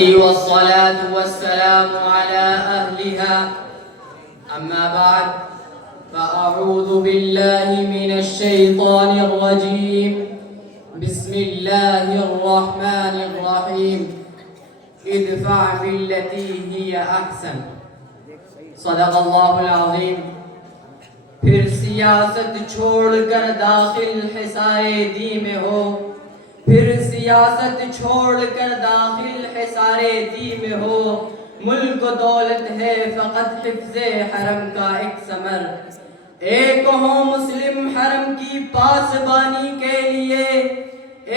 والصلاة والسلام على أهلها أما بعد فأعوذ بالله من الشيطان الرجيم بسم الله الرحمن الرحيم ادفع بالتي هي أحسن صدق الله العظيم. پھر سیاست چھوڑ کر داخل حصارِ دی میں ہو، پھر سیاست چھوڑ کر داخل حصارِ دی میں ہو، ملک و دولت ہے فقط حفظ حرم کا ایک ثمر. ایک ہو مسلم حرم کی پاسبانی کے لیے،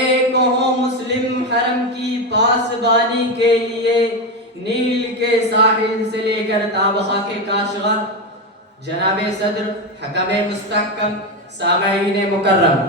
ایک ہو مسلم حرم کی پاسبانی کے لیے، نیل کے ساحل سے لے کر تابخا کے کاشغر. جناب صدر، حکم مستحکم، سامعین مکرم،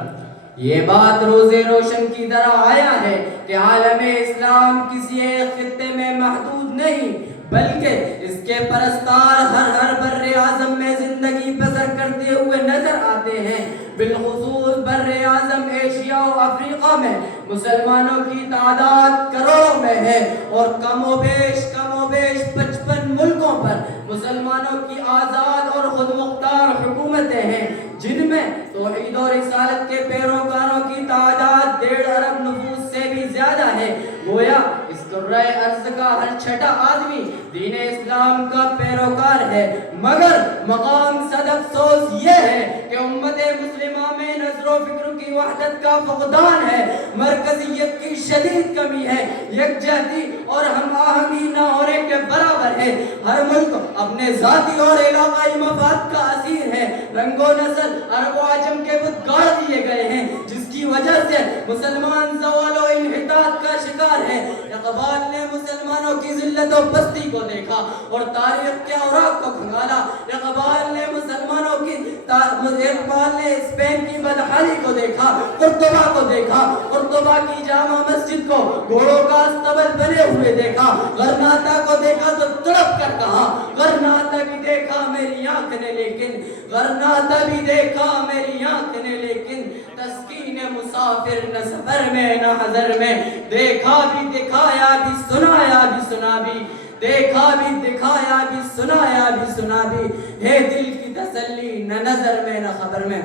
یہ بات روز روشن کی طرح آیا ہے کہ عالم اسلام کسی ایک خطے میں محدود نہیں، بلکہ اس کے پرستار ہر بر اعظم میں زندگی بسر کرتے ہوئے نظر آتے ہیں. بالخصوص بر اعظم ایشیا و افریقہ میں مسلمانوں کی تعداد کروڑوں میں ہے، اور کم و بیش 55 ملکوں پر مسلمانوں کی آزاد اور خود مختار حکومتیں ہیں، جن میں توحید اور رسالت کے پیروکاروں کی تعداد 1.5 ارب نفوس سے بھی زیادہ ہے. گویا اس کرۂ ارض کا ہر چھٹا آدمی دین اسلام کا پیروکار ہے. مگر مقام صد افسوس یہ ہے کہ امت مسلمہ میں نظر و فکر کی وحدت کا فقدان ہے، مرکزیت کی شدید کمی ہے، یکجہتی اور ہم آہنگی نہ ہونے کے برابر ہے. ہر ملک اپنے ذاتی اور علاقائی مفاد کا اسیر ہے. رنگ و نسل عرب و عجم کے بت گاڑ دیے گئے ہیں، جس کی وجہ سے مسلمان زوال و انحطاط کا شکار ہے. اقبال نے مسلمانوں کی ذلت و پستی کو دیکھا اور تاریخ کے اوراق کو کھنگالا. اقبال نے مسلمانوں کی اقبال نے اسپین کی بدحالی کو دیکھا، قرطبہ کو دیکھا، قرطبہ کی جامع مسجد کو گھوڑوں کا استبل بنے ہوئے دیکھا، غرناطہ کو دیکھا تو تڑپ کر کہا غرناطہ بھی دیکھا میری آنکھ نے لیکن، غرناطہ بھی دیکھا میری آنکھ نے لیکن، تسکین مسافر نہ سفر میں نہ حضر میں، دیکھا بھی دکھایا بھی سنایا بھی سنا بھی، دیکھا بھی دکھایا بھی سنایا بھی سنا بھی، ہے دل کی تسلی نہ نظر میں نہ خبر میں.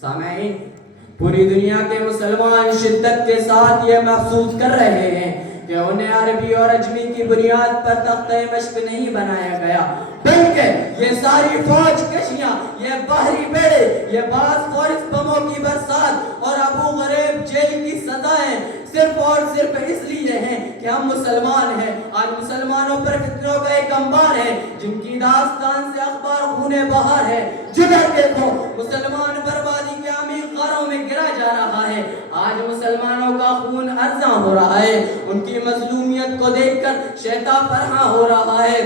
سامعین، پوری دنیا کے مسلمان شدت کے ساتھ یہ محسوس کر رہے ہیں کہ انہیں عربی اور عجمی کی بنیاد پر تختہ مشق نہیں بنایا گیا، بلکہ یہ ساری فوج کشیاں، یہ باہری بیڑے، یہ باز فورس بموں کی برسات اور ابو غریب جیل کی سزائیں صرف اور صرف اس لیے ہیں کہ ہم مسلمان ہیں. آج مسلمانوں پر فتنوں کا ایک انبار ہے جن کی داستان سے اخبار خونے بہار ہے. جدھر دیکھو مسلمان بربادی کے عمیق غاروں میں گرا جا رہا ہے. آج مسلمانوں کا خون ارزاں ہو رہا ہے، ان کی مظلومیت کو دیکھ کر شیطان فرحاں ہو رہا ہے.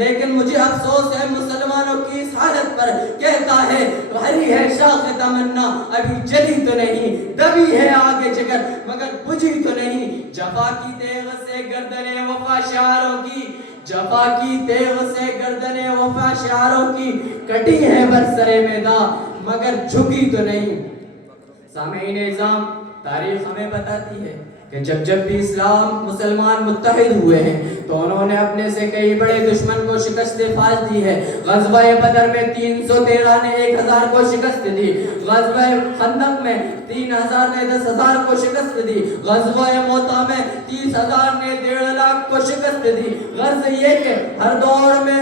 لیکن مجھے افسوس ہے مسلمانوں کی اس حالت پر. کہتا ہے ہری ہے شاخ تمنا ابھی جلی تو نہیں، دبی ہے آگے جگر مگر بجھی تو نہیں. جفا کی تیغ سے گردنیں وفا شعاروں کی، جفا کی تیغ سے گردنیں وفا شعاروں کی، کٹی ہے برسر میدان مگر جھکی تو نہیں. سامعین اعظام، تاریخ ہمیں بتاتی ہے کہ جب بھی اسلام مسلمان متحد ہوئے ہیں تو انہوں نے اپنے سے کئی بڑے دشمن کو شکست فاش دی ہے. غزوہ بدر میں 313 نے 1000 کو شکست دی، غزوہ خندق میں 3000 نے 10,000 کو شکست دی، غزوہ موطا میں 30,000 نے 1.5 لاکھ کو شکست دی. غرض یہ کہ ہر دور میں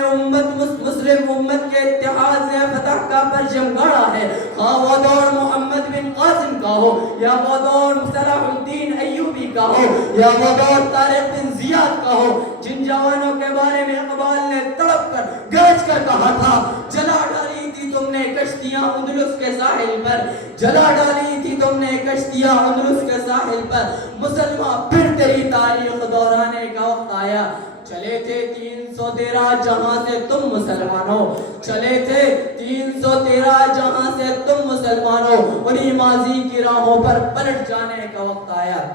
مسلم امت کے اتحاد نے فتح کا پرچم گاڑا ہے. خواہ وہ دور محمد بن قاسم کا ہو، یا وہ دور صلاح الدین ایوبی کا ہو، یا وہ دور طارق بن زیاد کا ہو، جن جوانوں کے بارے میں اقبال نے تڑپ کر گرج کر کہا تھا جلا ڈالی تھی تم نے کشتیاں اندلس کے ساحل پر، جلا ڈالی تھی تم نے کشتیاں اندلس کے ساحل پر، مسلمان پھر تیری تاریخ دہرانے کا وقت آیا. چلے تھے 313 جہاں سے تم مسلمانوں، چلے تھے 313 جہاں سے تم مسلمانوں، انہی ماضی کی راہوں پر پلٹ جانے کا وقت آیا.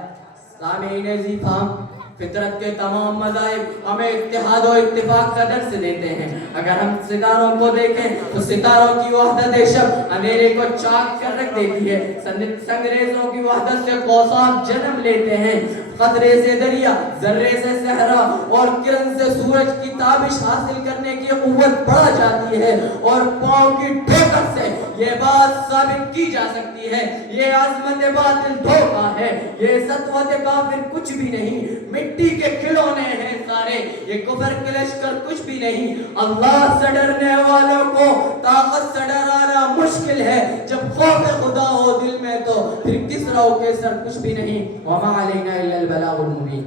سامعین عزیز، فطرت کے تمام مذاہب ہمیں اتحاد و اتفاق کا درس دیتے ہیں. اگر ہم ستاروں کو دیکھیں تو ستاروں کی وحدت شب اندھیرے کو چاک کر رکھ دیتی ہے. سنگریزوں کی وحدت سے کوثاف جنم لیتے ہیں. قطرے سے دریا، ذرے سے صحرا اور کرن سے سورج کی تابش حاصل کرنے کی قوت بڑھ جاتی ہے. اور پاؤں کی ٹھوکر سے یہ بات ثابت کی جا سکتی ہے یہ عظمت باطل دھوکہ ہے، یہ سطوت کافر کچھ بھی نہیں، مٹی کے کھلونے ہیں سارے، یہ کفر کے لشکر کچھ بھی نہیں. اللہ سے ڈرنے والوں کو طاقت سے ڈرانا مشکل ہے. جب خوف خدا ہو دل میں تو پھر کسرا و کیسر کچھ بھی نہیں. وما علینا الا البلاغ المبین.